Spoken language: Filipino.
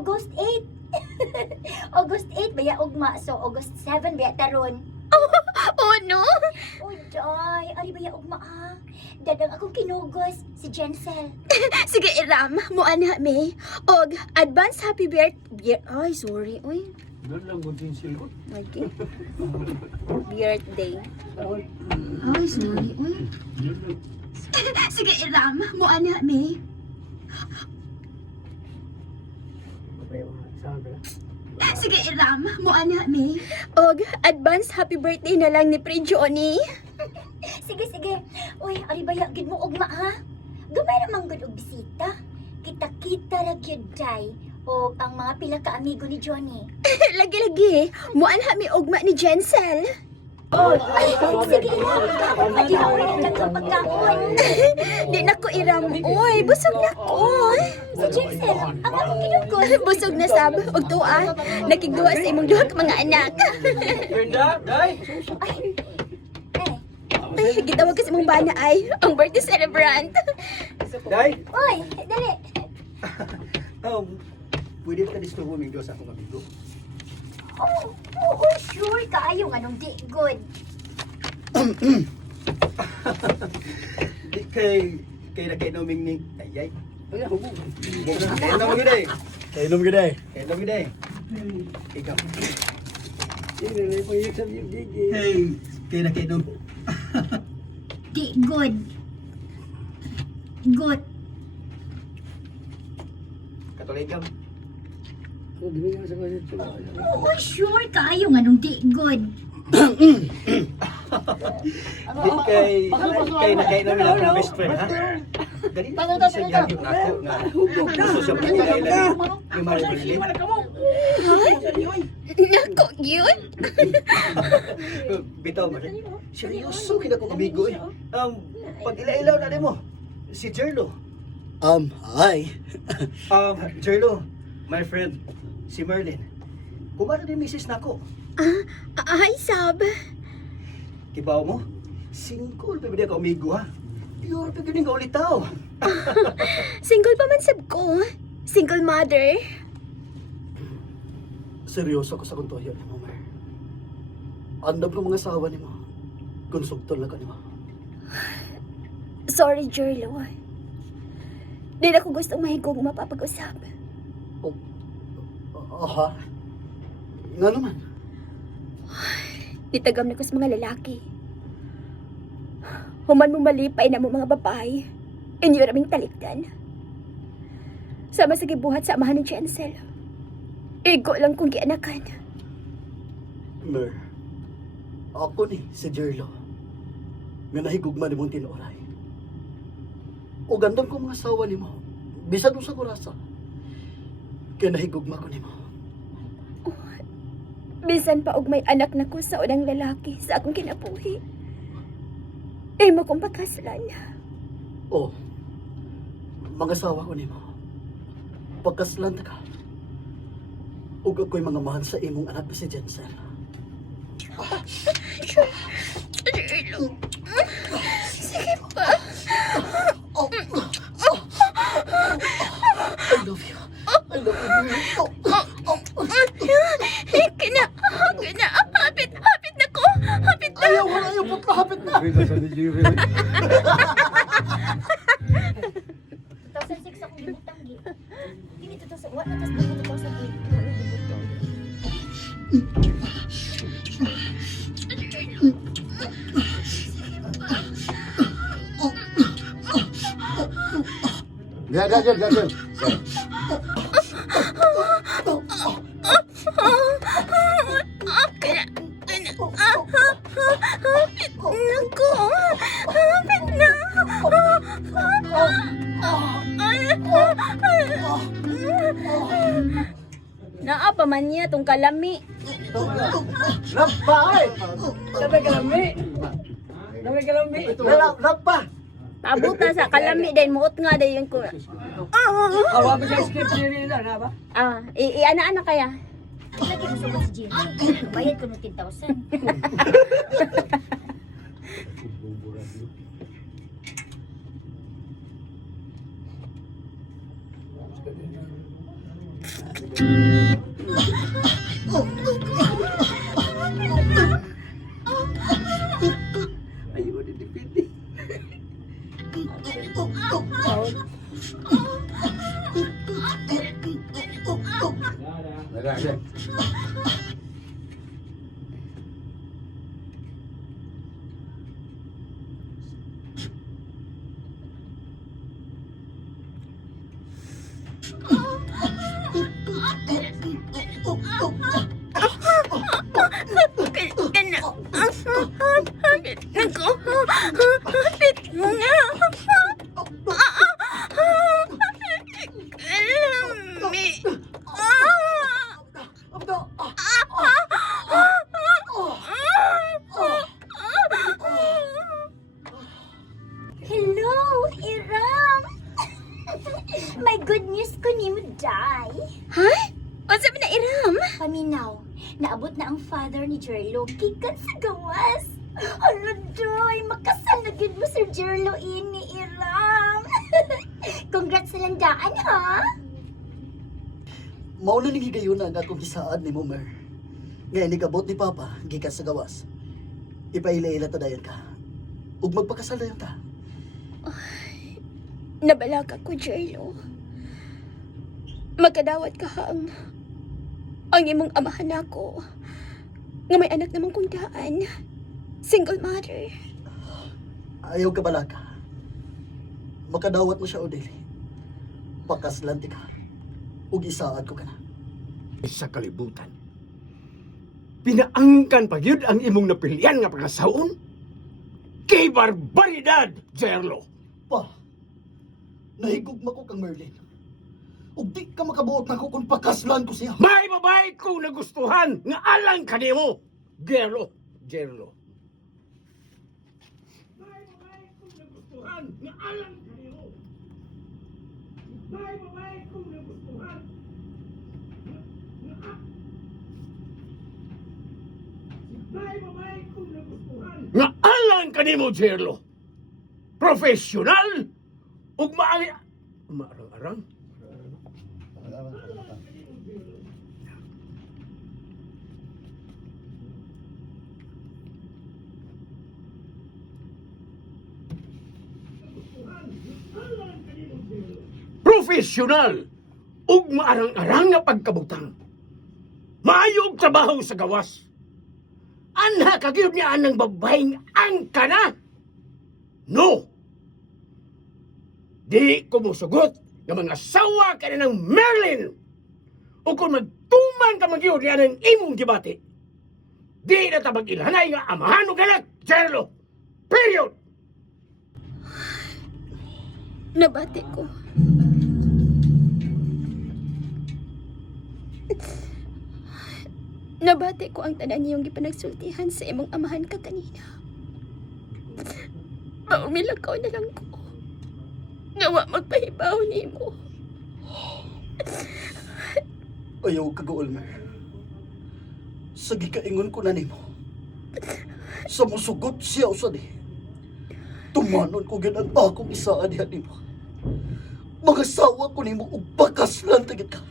August 8. August 8 baya ugma, so August 7 baya taron. Oh no! Uy, day, ari baya ugma ha. Dadang akong kinugos, si Jensel. Sige, Iram, muana me. Og, advance happy birthday. Ay, sorry. Uy, Doon lang kung tinsilgot. okay. Birthday. Ay, sorry. Uy. Sige, Iram, muana me. Sige, Iram, muana me. Og, advance happy birthday na lang ni Pre Johnny. Sige, sige. Uy, ari baya gid mo ugma ha. Gamay namang gud og bisita. Kita-kita ra gyud day. O ang mga pila ka amigo ni Johnny. Lagi-lagi, muana mi ugma ni Jensel. Ay, sige na. Adi ako rin nagkapagkakon. Di na ko Iram. Uy, busog na ko. Si Jensel, ang akong kinugos. Busog na sab. Og tuwa, nakigduwa sa imong duha ka mga anak. Brenda, Day! Eh, Ay, gitawag ka sa imong bana ay, ang birthday celebrant. Day! uy, dali. Pwede ka disturbo ng Diyos akong amigo. Oo, sure kaayo nga nung di good. Di kay na kay noming ning ayay. Kay nom gid ay. Kaya nung gede. Kay nom gid ay. Ikaw. Hey, kay na kay nom. Di good. Good. Katolikam. Oo, sure kaayo nga nung di good. Di kay na kay nom akong best friend ha. Dali na sa gyud nako nga. Gusto sa pagkailan ni Mario Berlin. Nako, yun. Bitaw man. Seryoso kina ko amigo eh. Pag ila-ilaw na nimo si Jerlo. Hi. Jerlo, my friend, si Merlin. Kumara ni Mrs. Nako. Ay, sab. Kibaw mo? Singkol pa ba ka amigo ha? Pure pa ganing ka ulitaw. Single pa man sab ko. Single mother. Seryoso ako sa kuntoyo ni mo, Mer. Andam ko mga asawa ni mo. Konsugtol na ka ni mo. Sorry, Jerlo. Di na ko gustong mahigog mapapag-usap. Aha. Nga naman. Ditagam na ko sa mga lalaki. Human mo malipay na mo mga babae. Inyo raming talikdan. Sama sa gibuhat sa amahan ni Jensel. Igo lang kung gianakan. Mer, ako ni si Jerlo. Nga nahigugma ni mong tinuray. O gandam ko mga asawa ni mo. Bisan mo sa kurasa. Kaya nahigugma ko ni mo. Bisan pa og may anak na ko sa unang lalaki sa akong kinabuhi. Imo kong pagkaslan. O, mga asawa ko ni mo. Pagkaslan ka. Ug ako'y mga mahal sa imong anak na si Jensel. Sige pa. I love you. I love you. Kina. Hapit na ko. Hapit na. Ayaw po, hapit na. 2006 akong gibutang gi. Dili to sa wa na tas 2008. Ganyan. Hapit na ko. Hapit na. Naa pa man niya tong kalami. Rampa ay! Sabi kalami. Rampa! Pabuta sa kalami din muot nga dayon ko. Awa ba sa script nila na ba? Ana-ana kaya. Lagi mo sa si Jimmy. Bayad ko ng 10,000. Ayaw ni Dipiti. Nagkakasya. Hello, Iram! May good news ko ni mo, Day. Ha? O sabi na Iram? Paminaw, naabot na ang father ni Jerlo. Kikan sa gawas. Hala, Day, makasal na gid mo, Sir Jerlo ini, Iram. Congrats sa landaan, ha? Mao na ning higayon ang akong gisaad ni mo, Mer. Ngayon nigabot ni Papa, gikan sa gawas. Ipaila-ila ta dayon ka. Ug magpakasal dayon ta. Nabalaga ko, Jerlo. Magkadawat ka ang imong amahan ako. Nga may anak namang kong daan. Single mother. Ayaw ka balaga. Makadawat mo siya, Odeli. Pakaslanti ka. Ug isaad ko ka na. Sa kalibutan. Pinaangkan pa yun ang imong napilian nga pangasaon? Kay barbaridad, Jerlo! Pa, nahigugma ko kang Merlin. Ug di ka makabuot na ko kung pakaslan ko siya. May babae kong nagustuhan nga alang kanimo, Jerlo. Jerlo. May babae kong nagustuhan nga alang kanimo. May babae kong nagustuhan nga alang kanimo, Jerlo. Professional ug maarang-arang. Professional ug maarang-arang nga pagkabutang. Maayo og trabaho sa gawas. Anha kagyud niya anang babaeng angka na? No! Di ko musugot nga mga sawa ka na ng Merlin! O kung magtuman ka magyud niya ng imong gibati, di na tabag ilhanay nga amahan o galat, Jerlo! Period! Nabati ko. Nabati ko ang tanan niyong gipanagsultihan sa imong amahan ka kanina. Maumilakaw na lang ko. Ngawa magpahibaw nimo. Ayaw ka gool, Mer. Sa gikaingon ko na nimo. Sa musugot siya usad eh. Tumanon ko gid ang akong isaad diha nimo. Magasawa ko nimo ug pakaslan tagit ka.